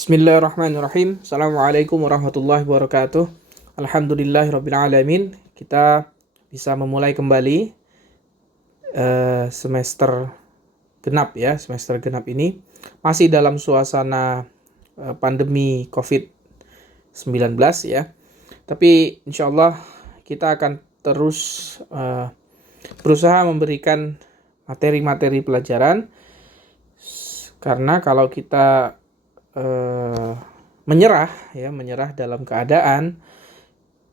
Bismillahirrahmanirrahim. Assalamualaikum warahmatullahi wabarakatuh. Alhamdulillahirrabbilalamin. Kita bisa memulai kembali semester genap ya. Semester genap ini masih dalam suasana pandemi COVID-19 ya. Tapi insya Allah kita akan terus berusaha memberikan materi-materi pelajaran. Karena kalau kita menyerah dalam keadaan,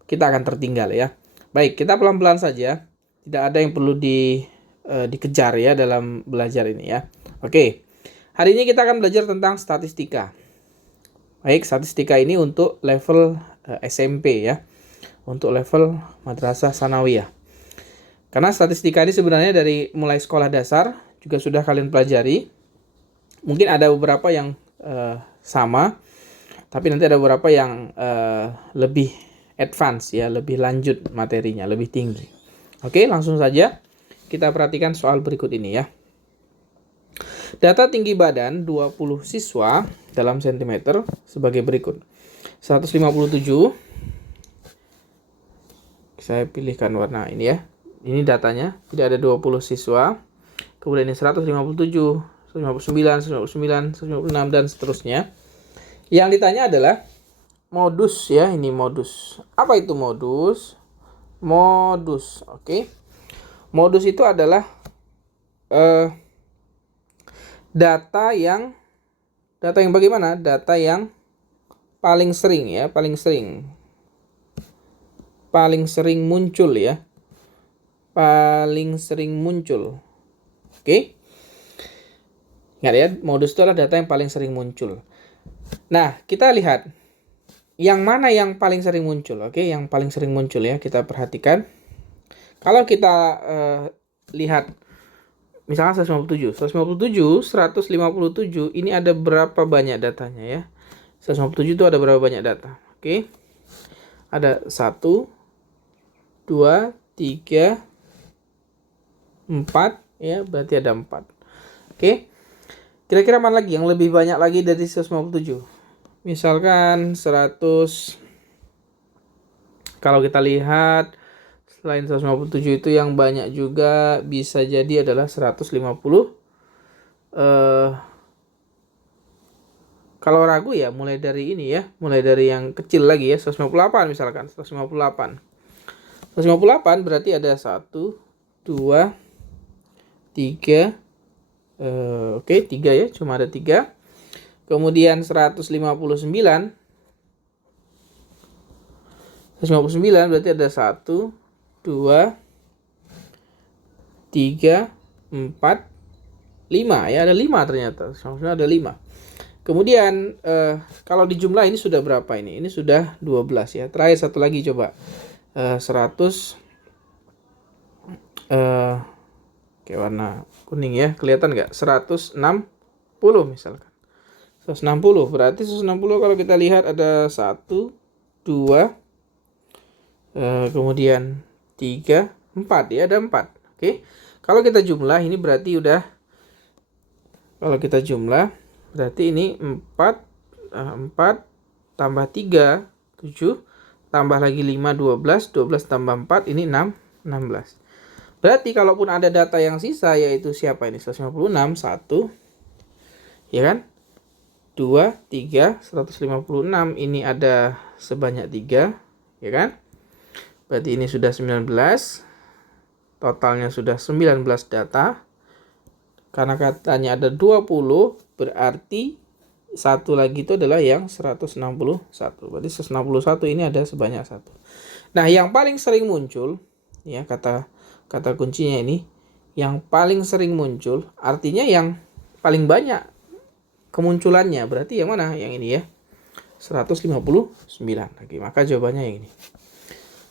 kita akan tertinggal ya. Baik, kita pelan-pelan saja. Tidak ada yang perlu dikejar ya dalam belajar ini ya. Oke. Hari ini kita akan belajar tentang statistika. Baik, statistika ini untuk level SMP ya. Untuk level madrasah sanawiyah. Karena statistika ini sebenarnya dari mulai sekolah dasar juga sudah kalian pelajari. Mungkin ada beberapa yang sama, tapi nanti ada beberapa yang lebih advance ya, lebih lanjut materinya, lebih tinggi. Oke, langsung saja kita perhatikan soal berikut ini ya. Data tinggi badan 20 siswa dalam sentimeter sebagai berikut. 157. Saya pilihkan warna ini ya. Ini datanya, tidak ada 20 siswa. Kemudian ini 157, 159, 159, 156 dan seterusnya. Yang ditanya adalah modus ya, ini modus. Apa itu modus? Modus, oke. Modus itu adalah data yang bagaimana? Data yang paling sering ya, paling sering muncul ya. Paling sering muncul. Oke. Ingat ya, modus itu adalah data yang paling sering muncul. Nah, kita lihat yang mana yang paling sering muncul. Oke, yang paling sering muncul ya, kita perhatikan. Kalau kita lihat misalnya 157, 157 ini ada berapa banyak datanya ya? 157 itu ada berapa banyak data? Oke. Ada 1 2 3 4 ya, berarti ada 4. Oke. Kira-kira mana lagi yang lebih banyak lagi dari 157? Misalkan 100, kalau kita lihat selain 157 itu yang banyak juga bisa jadi adalah 150. Kalau ragu ya mulai dari ini ya, mulai dari yang kecil lagi ya, 158 misalkan, 158. 158 berarti ada 1, 2, 3. Oke, 3 ya, cuma ada 3. Kemudian 159 berarti ada 1, 2, 3, 4, 5 ya, ada 5 ternyata. Maksudnya ada 5. Kemudian kalau dijumlah ini sudah berapa ini? Ini sudah 12 ya. Terakhir satu lagi coba. 100 kayak warna kuning ya, kelihatan nggak? 160 misalkan. 160 berarti 160 kalau kita lihat ada 1, 2, kemudian 3, 4 ya, ada 4. Oke. Kalau kita jumlah ini berarti udah, kalau kita jumlah berarti ini 4 tambah 3 7 tambah lagi 5 12 tambah 4 ini 6 16. Berarti kalaupun ada data yang sisa yaitu siapa ini? 156 1 ya kan? 2 3 156 ini ada sebanyak 3 ya kan? Berarti ini sudah 19. Totalnya sudah 19 data. Karena katanya ada 20 berarti satu lagi itu adalah yang 161. Berarti 161 ini ada sebanyak 1. Nah, yang paling sering muncul ya, kata kuncinya ini yang paling sering muncul artinya yang paling banyak kemunculannya, berarti yang mana? Yang ini ya, 159. Oke, maka jawabannya yang ini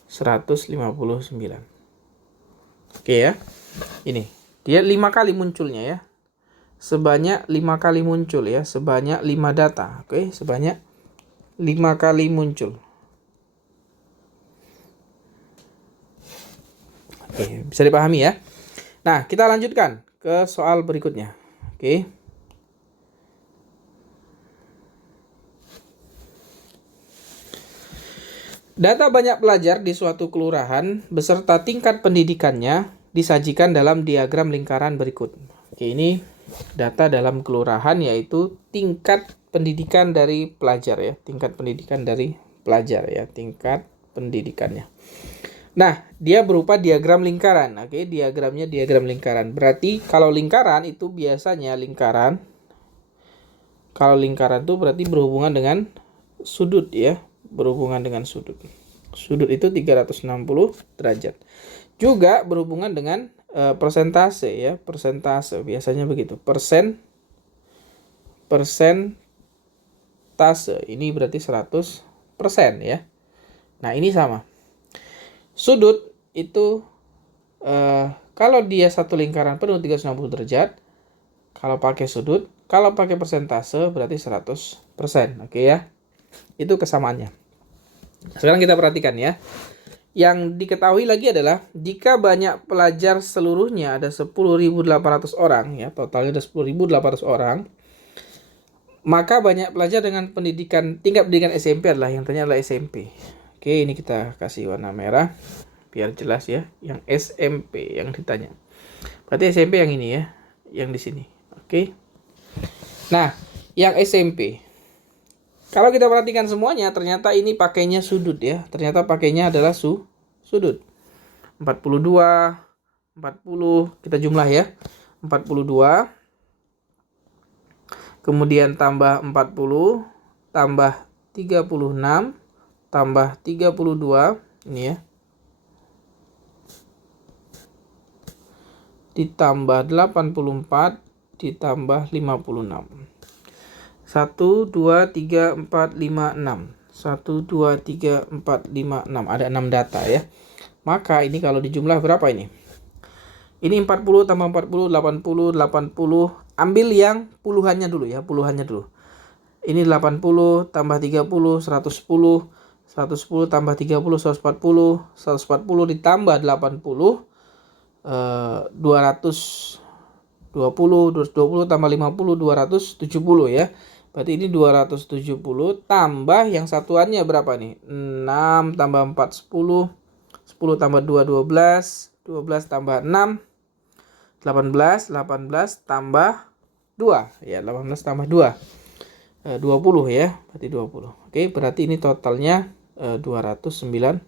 159. Oke ya, ini dia 5 kali munculnya ya, sebanyak 5 kali muncul ya, sebanyak 5 data. Oke, sebanyak 5 kali muncul. Oke, bisa dipahami ya. Nah, kita lanjutkan ke soal berikutnya. Oke. Data banyak pelajar di suatu kelurahan beserta tingkat pendidikannya disajikan dalam diagram lingkaran berikut. Oke, ini data dalam kelurahan yaitu tingkat pendidikan dari pelajar ya, tingkat pendidikan dari pelajar ya, tingkat pendidikannya. Nah, dia berupa diagram lingkaran. Oke, diagramnya diagram lingkaran. Berarti kalau lingkaran itu biasanya kalau lingkaran itu berarti berhubungan dengan sudut ya, berhubungan dengan sudut. Sudut itu 360 derajat. Juga berhubungan dengan persentase ya, persentase biasanya begitu. Persentase ini berarti 100% ya. Nah, ini sama. Sudut itu kalau dia satu lingkaran penuh 360 derajat, kalau pakai sudut, kalau pakai persentase berarti 100%. Oke ya. Itu kesamaannya. Sekarang kita perhatikan ya. Yang diketahui lagi adalah jika banyak pelajar seluruhnya ada 10.800 orang ya, totalnya ada 10.800 orang, maka banyak pelajar dengan tingkat pendidikan SMP adalah yang tanya adalah SMP. Oke, ini kita kasih warna merah biar jelas ya, yang SMP yang ditanya. Berarti SMP yang ini ya, yang di sini. Oke. Nah, yang SMP. Kalau kita perhatikan semuanya, ternyata ini pakainya sudut ya. Ternyata pakainya adalah sudut. 42, 40, kita jumlah ya. 42. Kemudian tambah 40, tambah 36, tambah 32. Ini ya. Ditambah 84, ditambah 56. 1, 2, 3, 4, 5, 6. 1, 2, 3, 4, 5, 6. Ada 6 data ya. Maka ini kalau dijumlah berapa ini? Ini 40 tambah 40, 80, 80. Ambil yang puluhannya dulu ya, puluhannya dulu. Ini 80 tambah 30, 110. 110 tambah 30, 140. 140 ditambah 80, 220. 220 tambah 50, 270 ya. Berarti ini 270 tambah yang satuannya berapa nih? 6 tambah 4, 10. 10 tambah 2, 12. 12 tambah 6, 18. 18 tambah 2. Ya, 18 tambah 2. 20 ya. Berarti 20. Oke, berarti ini totalnya 290.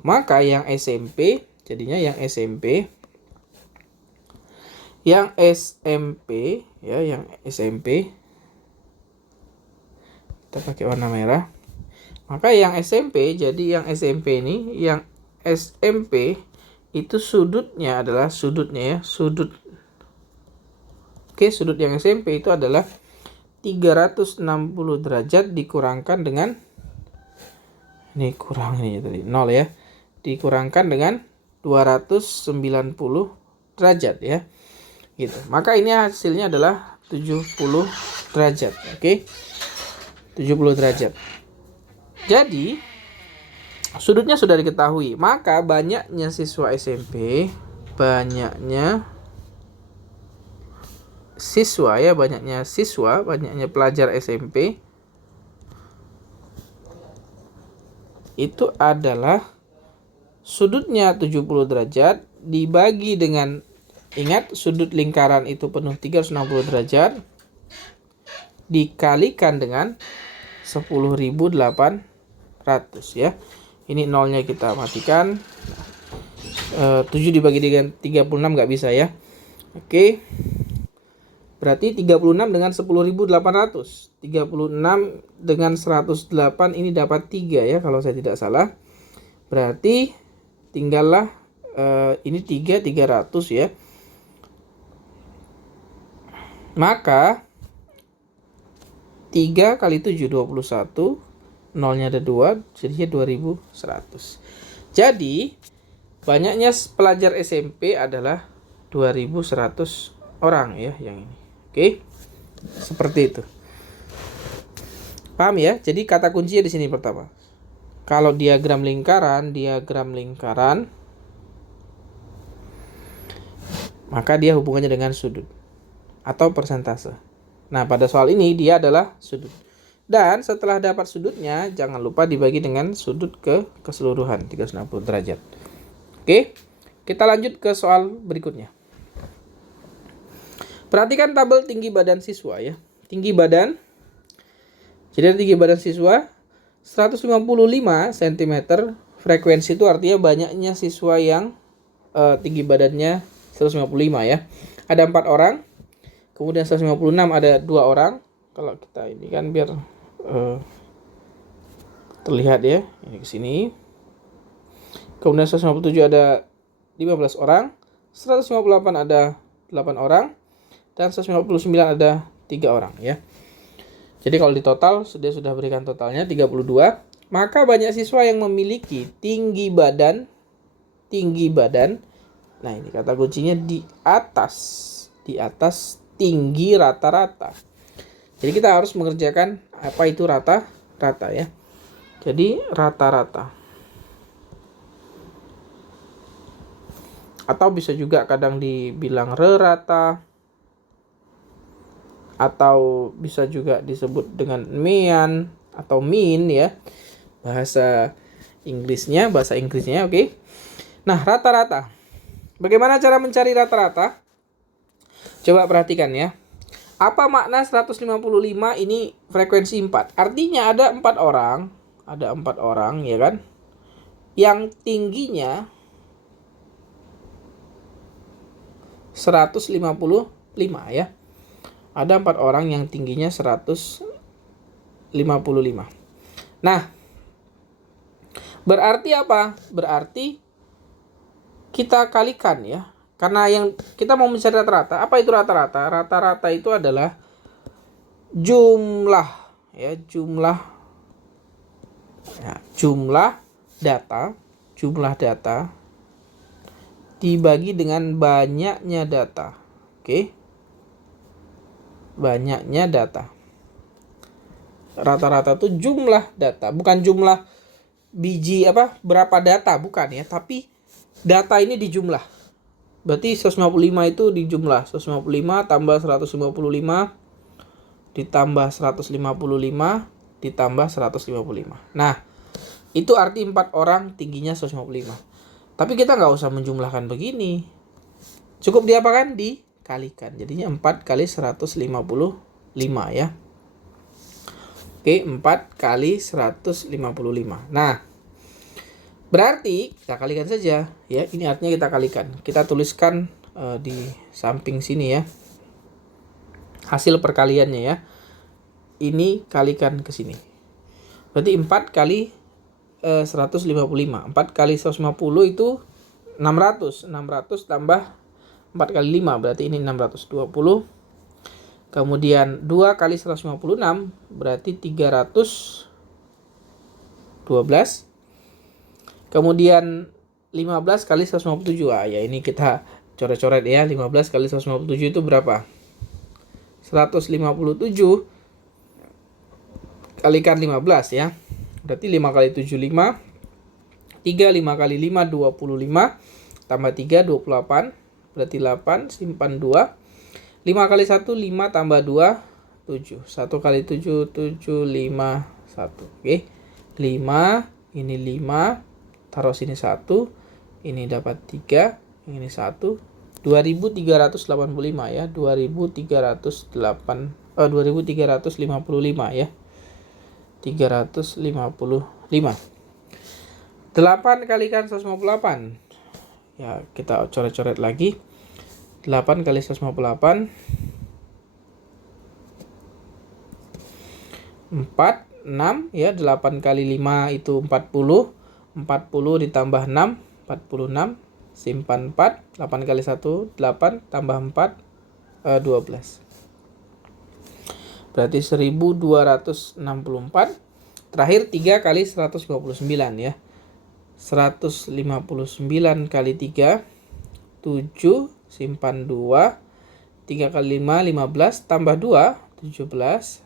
Maka yang SMP, jadinya yang SMP. Yang SMP ya, yang SMP kita pakai warna merah. Maka yang SMP, jadi yang SMP ini, yang SMP itu sudutnya adalah sudutnya ya, sudut. Oke, sudut yang SMP itu adalah 360 derajat dikurangkan dengan ini kurang ini tadi 0 ya. Dikurangkan dengan 290 derajat ya. Gitu. Maka ini hasilnya adalah 70 derajat. Oke. 70 derajat. Jadi sudutnya sudah diketahui, maka banyaknya siswa SMP, banyaknya pelajar SMP itu adalah sudutnya 70 derajat dibagi dengan, ingat sudut lingkaran itu penuh 360 derajat dikalikan dengan 10.800 ya. Ini nolnya kita matikan. 7 dibagi dengan 36 nggak bisa ya. Oke. Berarti 36 dengan 10.800. 36 dengan 108 ini dapat 3 ya kalau saya tidak salah. Berarti tinggallah ini 300 ya. Maka 3 kali 7 21, nolnya ada 2, jadinya 2100. Jadi banyaknya pelajar SMP adalah 2100 orang ya yang ini. Oke. Seperti itu. Paham ya? Jadi kata kuncinya di sini pertama. Kalau diagram lingkaran, maka dia hubungannya dengan sudut atau persentase. Nah, pada soal ini dia adalah sudut. Dan setelah dapat sudutnya, jangan lupa dibagi dengan sudut keseluruhan 360 derajat. Oke, kita lanjut ke soal berikutnya. Perhatikan tabel tinggi badan siswa ya. Tinggi badan, jadi tinggi badan siswa 155 cm. Frekuensi itu artinya banyaknya siswa yang tinggi badannya 155 ya. Ada 4 orang. Kemudian 156 ada 2 orang. Kalau kita ini kan biar terlihat ya, ini ke sini. Kemudian 157 ada 15 orang, 158 ada 8 orang, dan 159 ada 3 orang ya. Jadi kalau di total sudah berikan totalnya 32, maka banyak siswa yang memiliki tinggi badan. Nah, ini kata kuncinya di atas tinggi rata-rata. Jadi kita harus mengerjakan apa itu rata-rata ya. Jadi rata-rata. Atau bisa juga kadang dibilang rata, atau bisa juga disebut dengan mean atau mean ya. Bahasa Inggrisnya, oke. Nah, rata-rata. Bagaimana cara mencari rata-rata? Coba perhatikan ya. Apa makna 155 ini frekuensi 4? Artinya ada 4 orang ya kan, yang tingginya 155 ya. Ada 4 orang yang tingginya 155. Nah, berarti apa? Berarti kita kalikan ya. Karena yang kita mau mencari rata-rata. Apa itu rata-rata? Rata-rata itu adalah jumlah data dibagi dengan banyaknya data. Oke. Banyaknya data. Rata-rata itu jumlah data, bukan jumlah biji berapa data, bukan ya, tapi data ini dijumlah. Berarti 155 itu dijumlah. 155 tambah 155 ditambah 155 ditambah 155. Nah, itu arti 4 orang tingginya 155. Tapi kita nggak usah menjumlahkan begini. Cukup diapakan? Dikalikan. Jadinya 4 kali 155 ya. Oke, 4 kali 155. Nah, berarti kita kalikan saja ya. Ini artinya kita kalikan. Kita tuliskan di samping sini ya. Hasil perkaliannya ya. Ini kalikan ke sini. Berarti 4 kali 155. 4 kali 150 itu 600. 600 tambah 4 kali 5 berarti ini 620. Kemudian 2 kali 156 berarti 312. Kemudian 15 kali 157. Ya ini kita coret-coret ya. 15 kali 157 itu berapa? 157 kalikan 15 ya. Berarti 5 kali 7 5. 3 5 kali 5 25. Tambah 3 28. Berarti 8 simpan 2. 5 kali 1 5 tambah 2 7. 1 kali 7 7 5 1. Oke. 5 ini 5. Taruh sini 1, ini dapat 3, yang ini 1, 2385 ya, 2355 ya, 355. 8 kalikan 158, ya kita coret-coret lagi, 8 kali 158, 4, 6 ya, 8 kali 5 itu 40. 40 ditambah 6, 46, simpan 4, 8 kali 1, 8, tambah 4, 12. Berarti 1264. Terakhir 3 kali 159 ya. 159 kali 3, 7, simpan 2, 3 kali 5, 15, tambah 2, 17,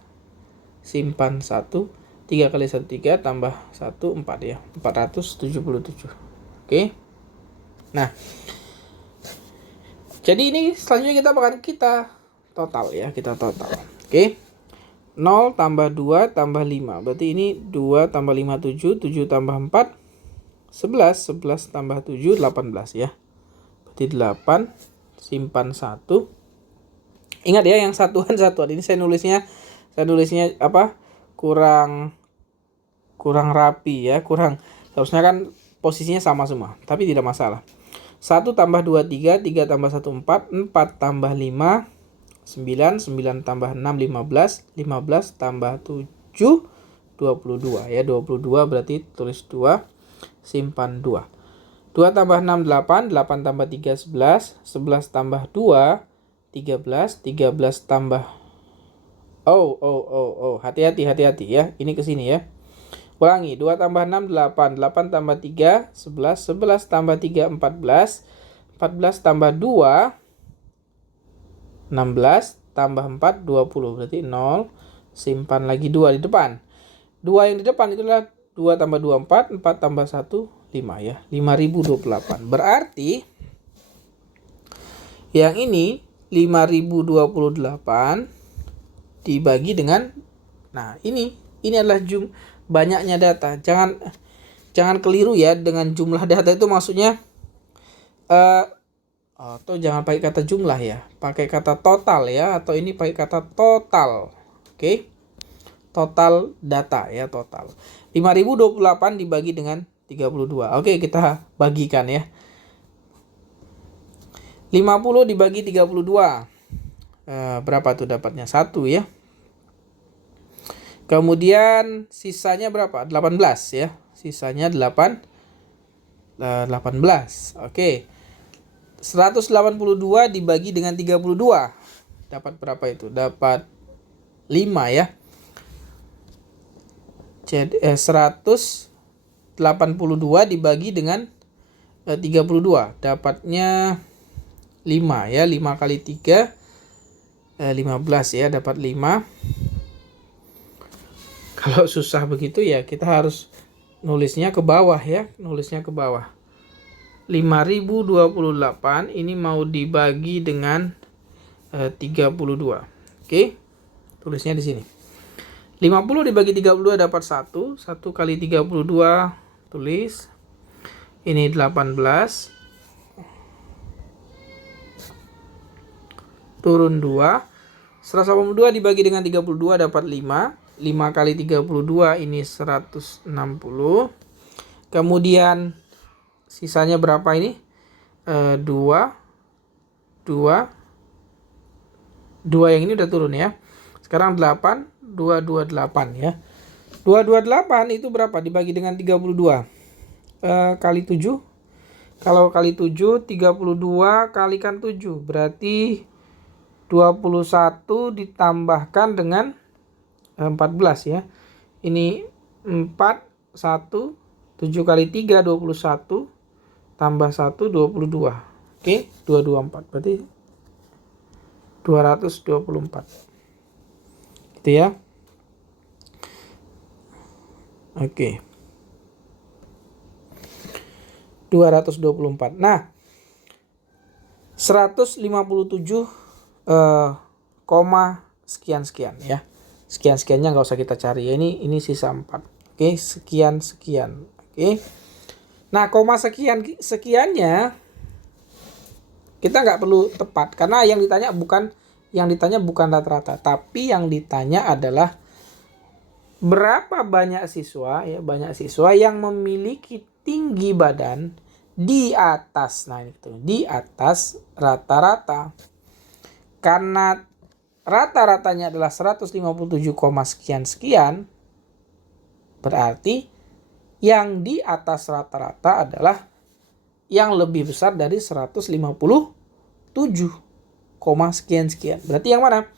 simpan 1, 3 kali 1 3 tambah 1 4 ya. 477. Oke. Nah. Jadi ini selanjutnya kita total ya, kita total. Oke. 0 tambah 2 tambah 5. Berarti ini 2 tambah 5, 7. 7 tambah 4, 11. 11 tambah 7, 18 ya. Berarti 8. Simpan 1. Ingat ya, yang satuan-satuan. Ini saya nulisnya apa? Kurang rapi ya. Harusnya kan posisinya sama semua. Tapi tidak masalah. 1 tambah 2, 3. 3 tambah 1, 4. 4 tambah 5, 9. 9 tambah 6, 15. 15 tambah 7, 22 ya. 22 berarti tulis 2. Simpan 2. 2 tambah 6, 8. 8 tambah 3, 11. 11 tambah 2, 13. 13 tambah hati-hati ya. Ini ke sini ya. Ulangi, 2 tambah 6, 8. 8 tambah 3, 11. 11 tambah 3, 14. 14 tambah 2, 16. Tambah 4, 20. Berarti 0. Simpan lagi 2 di depan. 2 yang di depan itulah 2 tambah 2, 4. 4 tambah 1, 5 ya. 5028. Berarti yang ini 5028 dibagi dengan, nah ini adalah banyaknya data. Jangan keliru ya dengan jumlah data itu, maksudnya atau jangan pakai kata jumlah ya, pakai kata total ya, atau ini pakai kata total. Oke. Total data ya, total. 5028 dibagi dengan 32. Oke, kita bagikan ya. 50 dibagi 32. Berapa tuh dapatnya? 1 ya. Kemudian sisanya berapa? 18 ya. Sisanya 18. Oke. 182 dibagi dengan 32. Dapat berapa itu? Dapat 5 ya. Jadi 182 dibagi dengan 32. Dapatnya 5 ya. 5 kali 3 15 ya, dapat 5. Kalau susah begitu ya kita harus nulisnya ke bawah ya, 5028 ini mau dibagi dengan 32. Oke. Tulisnya di sini. 50 dibagi 32 dapat 1. 1 kali 32 tulis. Ini 18. Turun 2. 182 dibagi dengan 32 dapat 5. 5 kali 32 ini 160. Kemudian sisanya berapa ini? 2 yang ini udah turun ya. Sekarang 8. 228 ya. 228 itu berapa dibagi dengan 32? Kali 7. Kalau kali 7, 32 kalikan 7. Berarti 21 ditambahkan dengan 14 ya. Ini 4, 1, 7 kali 3, 21. Tambah 1, 22. Oke, 224. Berarti 224. Gitu ya. Oke. 224. Nah, 157 koma sekian ya. Sekian-sekiannya nggak usah kita cari ya. Ini sisa 4. Oke, sekian. Oke. Nah, koma sekiannya kita nggak perlu tepat karena yang ditanya bukan rata-rata, tapi yang ditanya adalah berapa banyak siswa ya, yang memiliki tinggi badan di atas, nah itu di atas rata-rata. Karena rata-ratanya adalah 157, sekian, berarti yang di atas rata-rata adalah yang lebih besar dari 157, sekian. Berarti yang mana?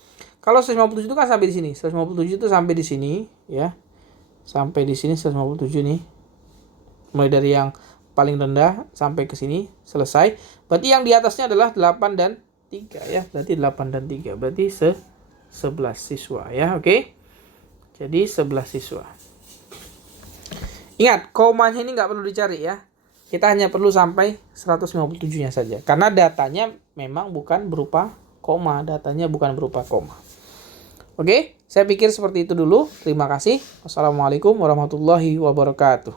Kalau 157 itu kan sampai di sini. 157 itu sampai di sini ya. Sampai di sini 157 nih. Mulai dari yang paling rendah sampai ke sini selesai. Berarti yang di atasnya adalah 8 dan 3 ya. Berarti 8 dan 3. Berarti 11 siswa ya. Oke. Jadi 11 siswa. Ingat, komanya ini nggak perlu dicari ya. Kita hanya perlu sampai 157-nya saja. Karena datanya memang bukan berupa koma. Datanya bukan berupa koma. Oke. Saya pikir seperti itu dulu. Terima kasih. Wassalamualaikum warahmatullahi wabarakatuh.